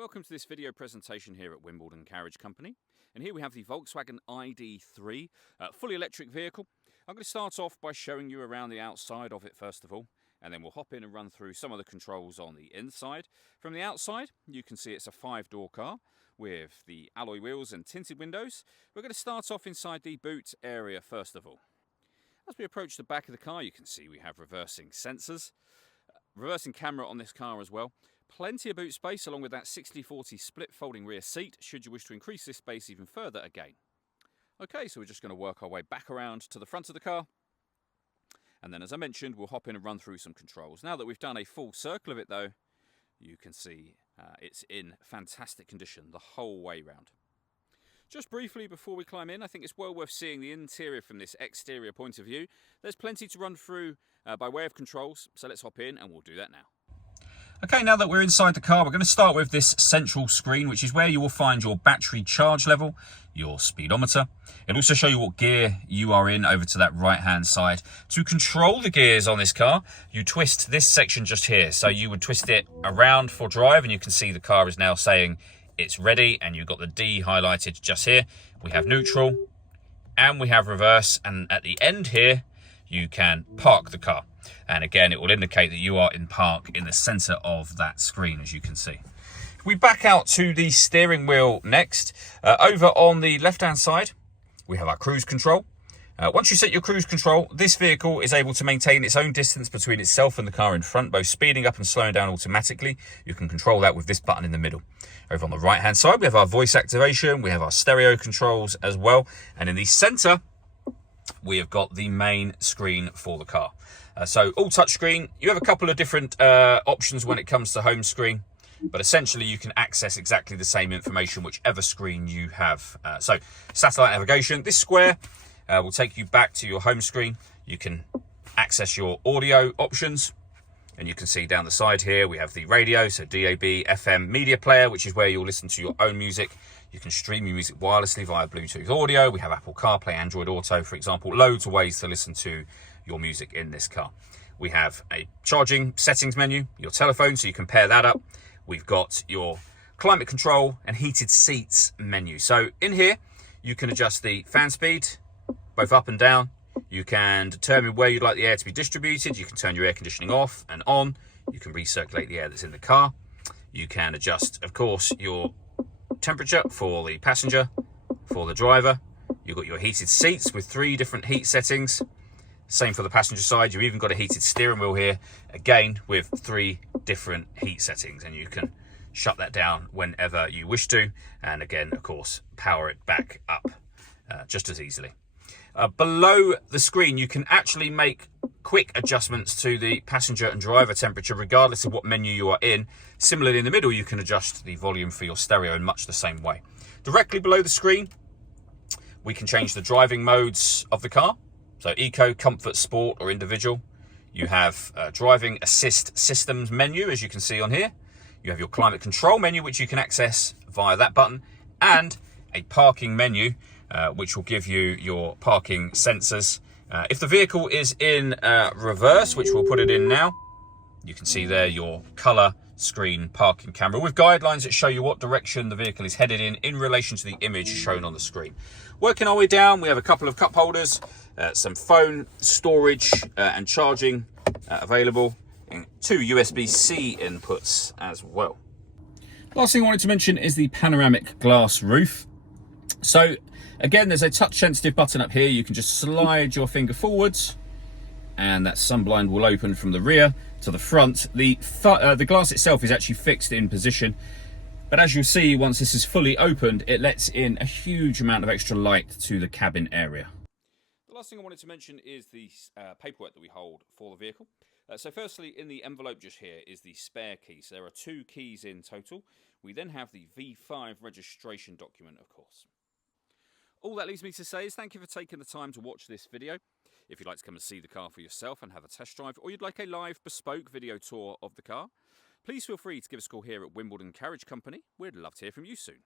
Welcome to this video presentation here at Wimbledon Carriage Company. And here we have the Volkswagen ID.3 fully electric vehicle. I'm going to start off by showing you around the outside of it first of all, and then we'll hop in and run through some of the controls on the inside. From the outside, you can see it's a 5-door car with the alloy wheels and tinted windows. We're going to start off inside the boot area first of all. As we approach the back of the car, you can see we have reversing sensors, reversing camera on this car as well. Plenty of boot space along with that 60/40 split folding rear seat should you wish to increase this space even further again. Okay, so we're just going to work our way back around to the front of the car. And then as I mentioned, we'll hop in and run through some controls. Now that we've done a full circle of it though, you can see it's in fantastic condition the whole way round. Just briefly before we climb in, I think it's well worth seeing the interior from this exterior point of view. There's plenty to run through by way of controls, so let's hop in and we'll do that now. Okay, now that we're inside the car, we're going to start with this central screen, which is where you will find your battery charge level, your speedometer. It'll also show you what gear you are in over to that right-hand side. To control the gears on this car, you twist this section just here. So you would twist it around for drive, and you can see the car is now saying it's ready, and you've got the D highlighted just here. We have neutral, and we have reverse, and at the end here, you can park the car. And again, it will indicate that you are in park in the center of that screen, as you can see. If we back out to the steering wheel next, over on the left-hand side, we have our cruise control. Once you set your cruise control, this vehicle is able to maintain its own distance between itself and the car in front, both speeding up and slowing down automatically. You can control that with this button in the middle. Over on the right-hand side, we have our voice activation. We have our stereo controls as well. And in the center, we have got the main screen for the car. So all touchscreen. You have a couple of different options when it comes to home screen, but essentially you can access exactly the same information whichever screen you have. So satellite navigation, this square will take you back to your home screen. You can access your audio options, and you can see down the side here we have the radio, so DAB, FM, media player, which is where you'll listen to your own music. You can stream your music wirelessly via Bluetooth audio. We have Apple CarPlay, Android Auto, for example. Loads of ways to listen to your music in this car. We have a charging settings menu, your telephone, so you can pair that up. We've got your climate control and heated seats menu. So in here, you can adjust the fan speed, both up and down. You can determine where you'd like the air to be distributed. You can turn your air conditioning off and on. You can recirculate the air that's in the car. You can adjust, of course, your temperature for the passenger, for the driver. You've got your heated seats with 3 different heat settings. Same for the passenger side. You've even got a heated steering wheel here, again with 3 different heat settings, and you can shut that down whenever you wish to, and again, of course, power it back up just as easily. Below the screen, you can actually make quick adjustments to the passenger and driver temperature regardless of what menu you are in. Similarly, in the middle, you can adjust the volume for your stereo in much the same way. Directly below the screen, we can change the driving modes of the car. So Eco, Comfort, Sport, or Individual. You have Driving Assist Systems menu, as you can see on here. You have your Climate Control menu, which you can access via that button, and a Parking menu, which will give you your parking sensors. If the vehicle is in reverse, which we'll put it in now, you can see there your colour screen parking camera with guidelines that show you what direction the vehicle is headed in relation to the image shown on the screen. Working our way down, we have a couple of cup holders, some phone storage and charging available, and 2 USB-C inputs as well. Last thing I wanted to mention is the panoramic glass roof. So again, there's a touch sensitive button up here. You can just slide your finger forwards and that sunblind will open from the rear to the front. The glass itself is actually fixed in position, but as you'll see, once this is fully opened, it lets in a huge amount of extra light to the cabin area. The last thing I wanted to mention is the paperwork that we hold for the vehicle. So firstly, in the envelope just here is the spare key. So there are 2 keys in total. We then have the V5 registration document, of course. All that leaves me to say is thank you for taking the time to watch this video. If you'd like to come and see the car for yourself and have a test drive, or you'd like a live bespoke video tour of the car, please feel free to give us a call here at Wimbledon Carriage Company. We'd love to hear from you soon.